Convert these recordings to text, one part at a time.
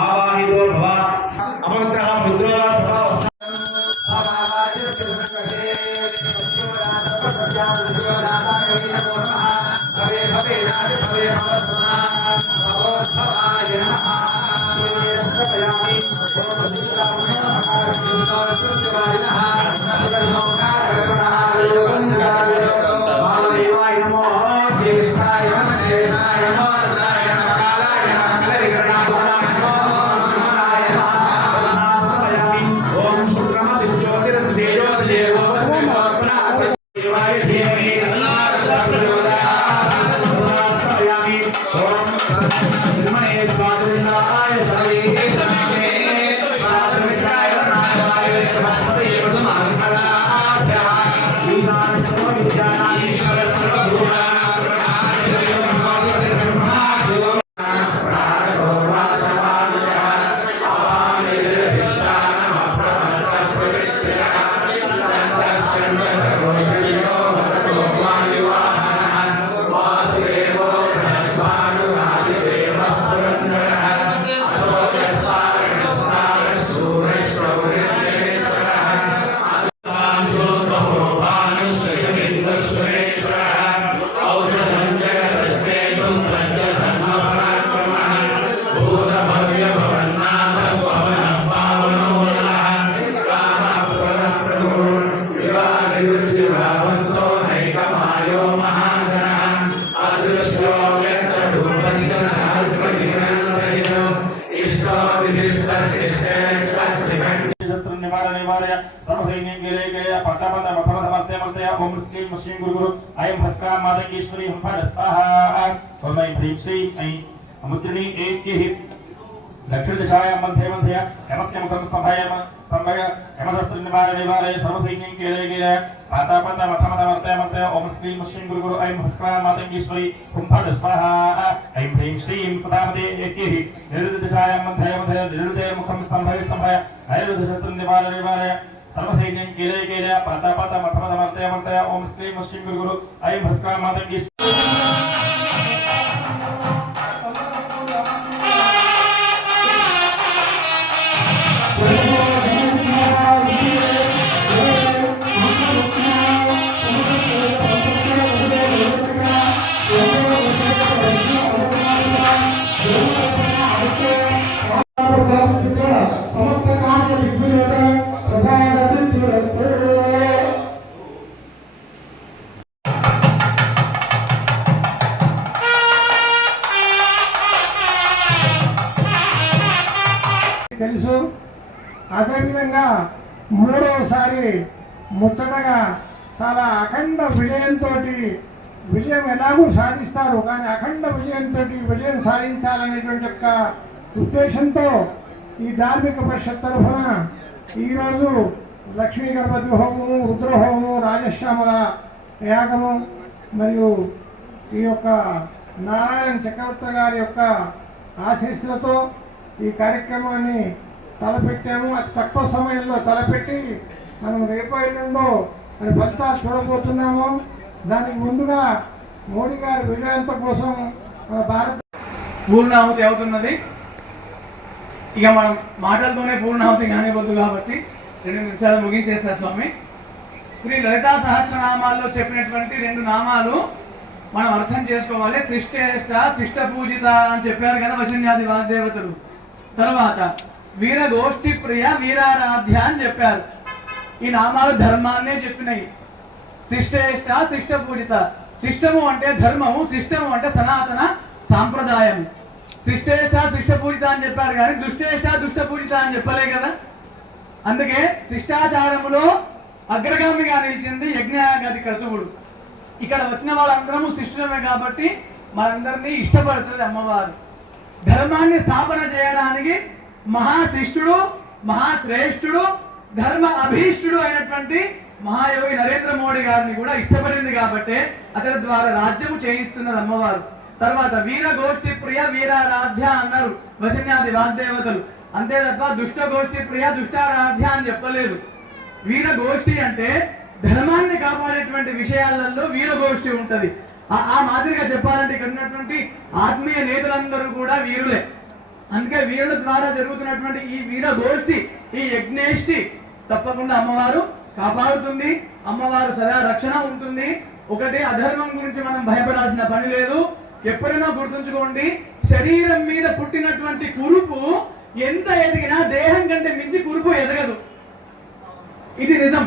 आवाहितो भव अमृतः मित्रोवा स्वभावस्था दक्षिण दिशाया मध्य मध्य यमस्य मुखं स्तंभयम स्तंभय यमशस्त्र निवारण निवारय सर्वसैन्यं केले केले पाता पाता मथ मथ मर्तय मर्तय ओम श्रीं मुष्टिं गुरु गुरु ऐं भस्त्रा मातंगीश्वरी कुंभद स्वाहा ऐं ह्रीं श्रीं सदामते एकेहि निरुद्ध दिशाया मध्य मध्य निरुद्ध मुखं स्तंभय स्तंभय नैरुद्ध निवारण निवारय सर्वसैन्यं केले केले पाता पाता मथ मथ मर्तय मर्तय ओम श्रीं मुष्टिं गुरु गुरु ऐं भस्त्रा मातंगीश्वरी తెలుసు. అదేవిధంగా మూడవసారి ముచ్చటగా చాలా అఖండ విజయంతో విజయం ఎలాగూ సాధిస్తారు కానీ అఖండ విజయంతో విజయం సాధించాలనేటువంటి యొక్క ఉద్దేశంతో ఈ ధార్మిక పరిషత్ తరఫున ఈరోజు లక్ష్మీ గణపతి హోమము, రుద్రహోమము, రాజశ్యామల యాగము మరియు ఈ యొక్క నారాయణ చక్రవర్తి గారి యొక్క ఆశీస్సులతో ఈ కార్యక్రమాన్ని తలపెట్టాము. అతి తక్కువ సమయంలో తలపెట్టి మనం రేపు ఎల్లుండో అని ఫలితాలు చూడబోతున్నాము. దానికి ముందుగా మోడీ గారి విజయంతో కోసం మన భారత పూర్ణాహుతి అవుతున్నది. ఇక మనం మాటలతోనే పూర్ణాహుతి కానివద్దు కాబట్టి 2 నిమిషాలు ముగించేస్తారు స్వామి. శ్రీ లలితా సహస్రనామాల్లో చెప్పినటువంటి 2 నామాలు మనం అర్థం చేసుకోవాలి. సృష్టేష్ట శిష్ట పూజిత అని చెప్పారు కదా వశన్యాది వాగ్దేవతలు. తర్వాత వీర గోష్ఠి ప్రియ వీరారాధ్య అని చెప్పారు. ఈ నామాలు ధర్మాన్నే చెప్పినాయి. శిష్టేష్ట శిష్ట పూజిత. శిష్టము అంటే ధర్మము, శిష్టము అంటే సనాతన సాంప్రదాయం. శిష్టేష్ట శిష్ట పూజిత అని చెప్పారు కానీ దుష్టేష్ట దుష్ట పూజిత అని చెప్పలే కదా. అందుకే శిష్టాచారములో అగ్రగామిగా నిలిచింది యజ్ఞయాగాది క్రతువుడు. ఇక్కడ వచ్చిన వాళ్ళందరము శిష్టులమే కాబట్టి మనందరినీ ఇష్టపడుతుంది అమ్మవారు. ధర్మాన్ని స్థాపన చేయడానికి మహాశిష్టుడు, మహాశ్రేష్ఠుడు, ధర్మ అభీష్టుడు అయినటువంటి మహాయోగి నరేంద్ర మోడీ గారిని కూడా ఇష్టపడింది కాబట్టి అతని ద్వారా రాజ్యము చేయిస్తున్నది అమ్మవారు. తర్వాత వీర గోష్ఠి ప్రియ వీరారాధ్య అన్నారు వశన్యాది వాగ్దేవతలు. అంతే తప్ప దుష్ట గోష్ఠి ప్రియ దుష్టారాధ్య అని చెప్పలేదు. వీర గోష్ఠి అంటే ధర్మాన్ని కాపాడేటువంటి విషయాలలో వీరగోష్ఠి ఉంటది. ఆ మాదిరిగా చెప్పాలంటే ఇక్కడ ఉన్నటువంటి ఆత్మీయ నేతలందరూ కూడా వీరులే. అందుకే వీరుల ద్వారా జరుగుతున్నటువంటి ఈ వీరగోష్ఠి, ఈ యజ్ఞేష్ఠి తప్పకుండా అమ్మవారు కాపాడుతుంది. అమ్మవారు సదా రక్షణ ఉంటుంది. ఒకటి అధర్మం గురించి మనం భయపడాల్సిన పని లేదు. ఎప్పుడైనా గుర్తుంచుకోండి, శరీరం మీద పుట్టినటువంటి కురుపు ఎంత ఎదిగినా దేహం కంటే మించి కురుపు ఎదగదు. ఇది నిజం.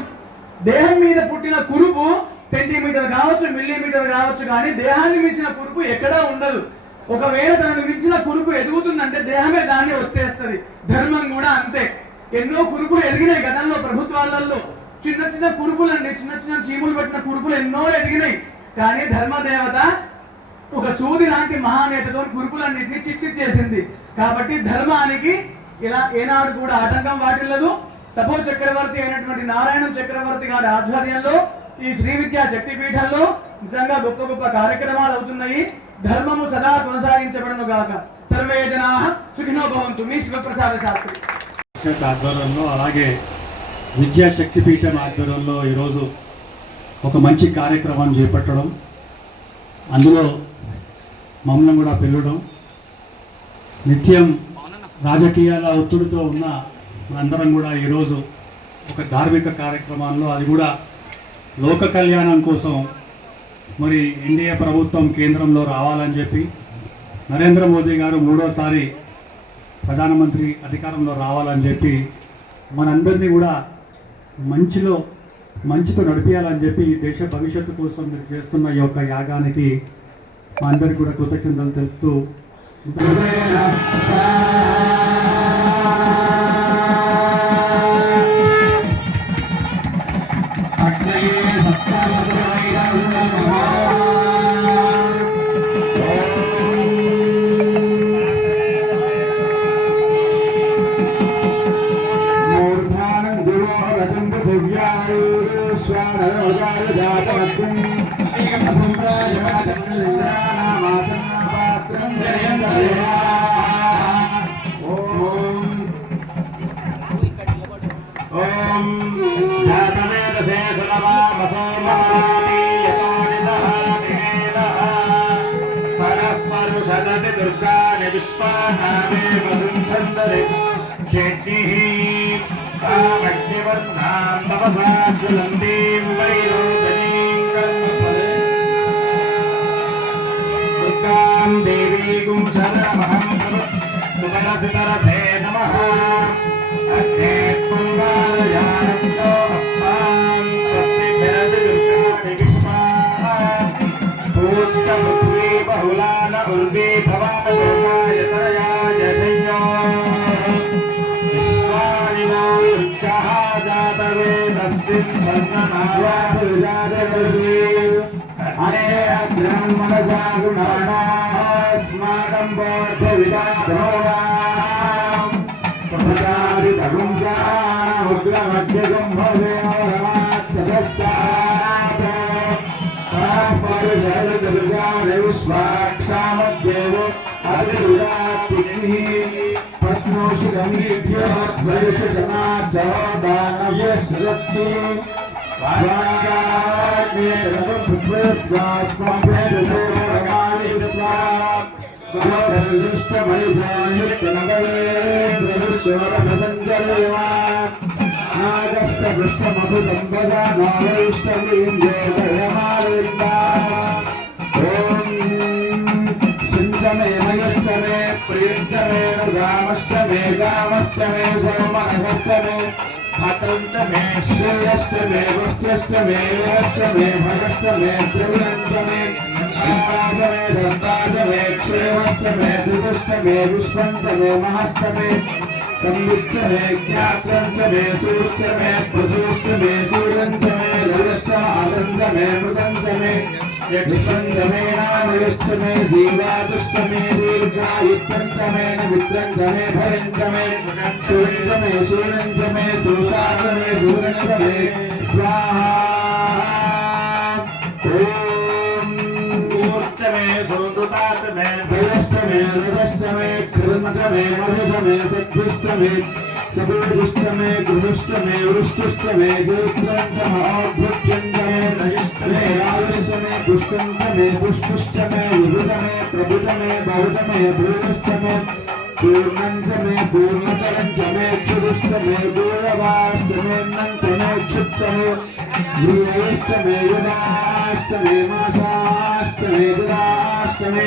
దేహం మీద పుట్టిన కురుపు సెంటీమీటర్ కావచ్చు, మిల్లీమీటర్ కావచ్చు, కానీ దేహాన్ని మించిన కురుపు ఎక్కడా ఉండదు. ఒకవేళ తనను మించిన కురుపు ఎదుగుతుందంటే దేహమే దాన్ని వచ్చేస్తుంది. ధర్మం కూడా అంతే. ఎన్నో కురుపులు ఎదిగినాయి గతంలో ప్రభుత్వాలలో. చిన్న చిన్న కురుపులండి, చిన్న చిన్న చీములు పెట్టిన కురుపులు ఎన్నో ఎదిగినాయి. కానీ ధర్మదేవత ఒక సూది లాంటి మహానేతతో కురుపులన్నింటినీ చిట్టిచ్చేసింది. కాబట్టి ధర్మానికి ఇలా ఏనాడు కూడా ఆటంకం వాటిల్లదు. తపో చక్రవర్తి అయినటువంటి నారాయణ చక్రవర్తి గారి ఆధ్వర్యంలో ఈ శ్రీ విద్యా శక్తి పీఠంలో నిజంగా గొప్ప గొప్ప కార్యక్రమాలు అవుతున్నాయి. ధర్మము సదా కొనసాగించబడను గాక. సర్వే జనాః సుఖినో భవంతు. మీ శివప్రసాద శాస్త్రి ఆధ్వర్యంలో, అలాగే విద్యా శక్తి పీఠం ఆధ్వర్యంలో ఈరోజు ఒక మంచి కార్యక్రమం చేపట్టడం, అందులో మమ్మల్ని కూడా పిలవడం, నిత్యం రాజకీయాల ఒత్తిడితో ఉన్న మనందరం కూడా ఈరోజు ఒక ధార్మిక కార్యక్రమాల్లో, అది కూడా లోక కళ్యాణం కోసం మరి ఎన్డీఏ ప్రభుత్వం కేంద్రంలో రావాలని చెప్పి నరేంద్ర మోదీ గారు మూడోసారి ప్రధానమంత్రి అధికారంలో రావాలని చెప్పి మనందరినీ కూడా మంచితో నడిపించాలని చెప్పి దేశ భవిష్యత్తు కోసం మీరు చేస్తున్న ఈ యొక్క యాగానికి మా అందరికీ కూడా కృతజ్ఞతలు తెలుపుతూ Om प्रियश्च मे रामश्च मे गामश्च मे सोमनसश्च मे भद्रञ्च मे श्रेयश्च मे वस्यश्च मे वीरश्च मे भगश्च मे द्रविणञ्च मे अन्ताच मे दन्ताच मे क्षेमश्च मे धृतश्च मे विश्वञ्च मे महश्च मे संविच्च मे ज्ञात्रञ्च मे सूश्च मे प्रसूश्च मे सूर्यञ्च मे रजश्च आदञ्च मे मृतञ्च मे यक्षञ्च मे नामयश्च मे जीवातुश्च मे दीर्घायुक्तञ्च मे नमित्रञ्च मे भयञ्च मे सूर्यञ्च मे सूर्यञ्च मे सुषाच मे सूर्यञ्च मे स्वाहा ॐ मे सोदुताच मे भयश्च मे रजश्च मे कृतञ्च मे मधुश्च मे सद्भिश्च मे सबूरिश्च मे गृहश्च मे वृष्टिश्च मे जयत्रञ्च महाभृत्यञ्च मे नयश्च मे राजश्च मे पुष्टञ्च मे पुष्टिश्च मे विभुज मे प्रभुज मे बहुज मे भूयश्च मे पूर्णञ्च मे पूर्णतरञ्च मे क्षुरुश्च मे दूरवाश्च मे नञ्च मे क्षुच्च मे वीरयश्च मे युधाश्च मे मासाश्च मे दुराश्च मे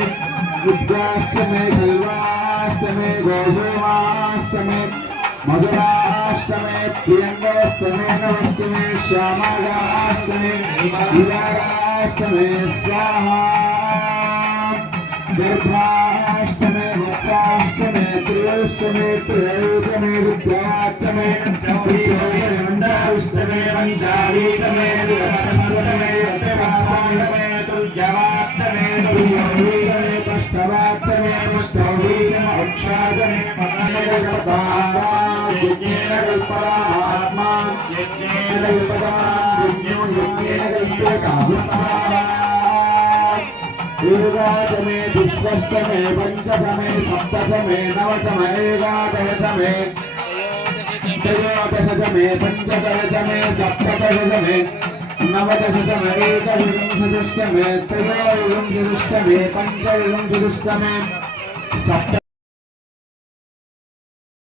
विद्याश्च मे खल्वाश्च मे गोधूमाश्च मे मधुराश्च मे प्रियङ्गाश्च मे नमश्च मे श्यामागाश्च मे विरागाश्च मे स्वाहा गर्भाश्च मे भक्ताश्च मे प्रियश्च मे प्रियैश्च मे विद्याश्च मे मण्डाश्च मे मञ्जालीश्च मे विरमणमरुत मे अतिभावाय मे तुल्यवाच्च मे तुल्यवीर मे पष्टवाच्च मे पुष्टवीर अक्षाच मे मकरगर्भावा यज्ञेन कल्परात्मा यज्ञेन कल्पतां यज्ञेन कल्प्यकामस्मारा एकादश मे विश्वस्त मे पंचदश मे सप्तदश मे नवदश मे एकादश मे त्रयोदश मे पंचदश मे सप्तदश मे नवदश मे एकविंशतिश्च मे त्रयोविंशतिश्च मे पंचविंशतिश्च मे सप्त